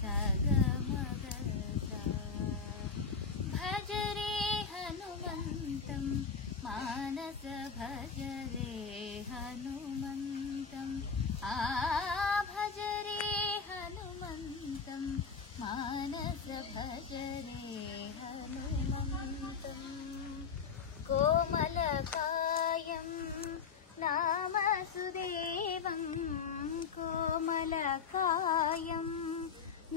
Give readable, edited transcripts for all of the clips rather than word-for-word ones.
सगमगसा भज रे हनुमन्तं मानस भज रे हनुमन्तं भज रे हनुमन्तं मानस भज रे हनुमन्तं कोमलकायं नाम सुदेवं कोमलकायं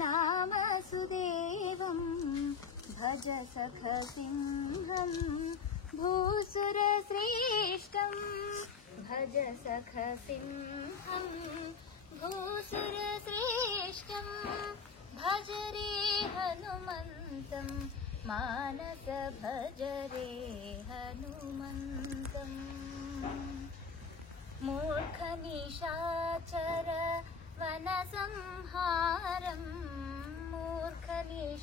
नाम सुदेवं भज सखसिंहं भूसुरश्रेष्ठं भज सखसिंहं भूसुरश्रेष्ठं भज रे हनुमन्तं मानस भज रे हनुमन्तम् मूर्खनिशाचर वनसंहारं मूर्खनिशाचर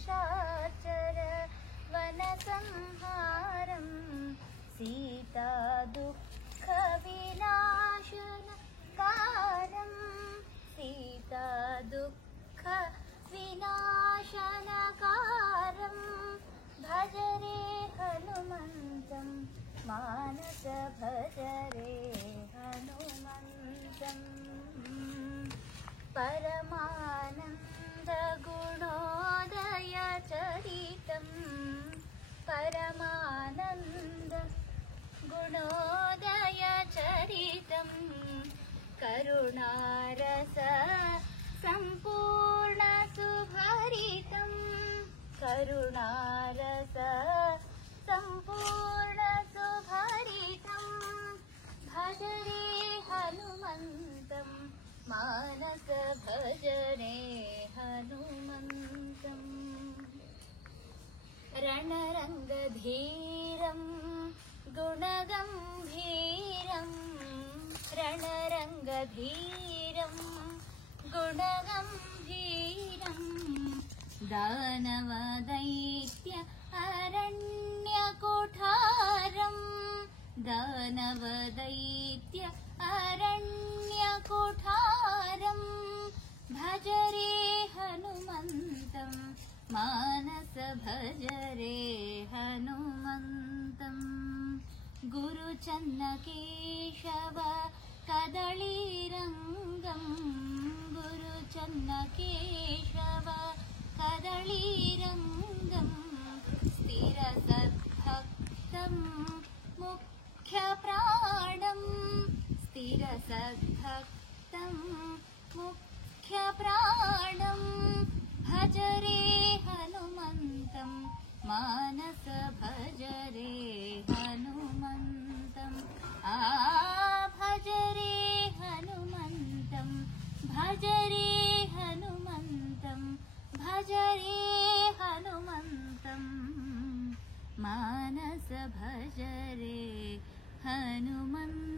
वनसंहारं सीता दुःखविनाशनकारं सीता दुःखविनाशनकारं भज रे हनुमन्तं मानस भज रे हनुमन्तम् परमानन्द गुणोदय चरितं परमानन्द गुणोदय चरितं करुणारस सम्पूर्ण सुभरितं करुणारस सम्पूर्ण सुभरितं भज रे हनुमन्तं मानस भज रे हनुमन्तम् रणरङ्गधीरं गुणगम्भीरं रणरङ्गधीरं गुणगम्भीरं दानवदैत्य अरण्यकोठारं दानवदैत्य अरण्यकोठारं भज रे हनुमन्तं मानस भज रे हनुमन्तम् गुरुचन्नकेशव कदलीरङ्गं गुरुचन्नकेशव कदलीरङ्गं स्थिरसद्भक्तं मुख्यप्राणं स्थिरसद्भक्तं मुख्यप्राणं भज रे हनुमन्तं मानस भज रे हनुमन्तं भज रे हनुमन्तं भज रे हनुमन्तं भज रे हनुमन्तं मानस भज रे हनुमन्तम्।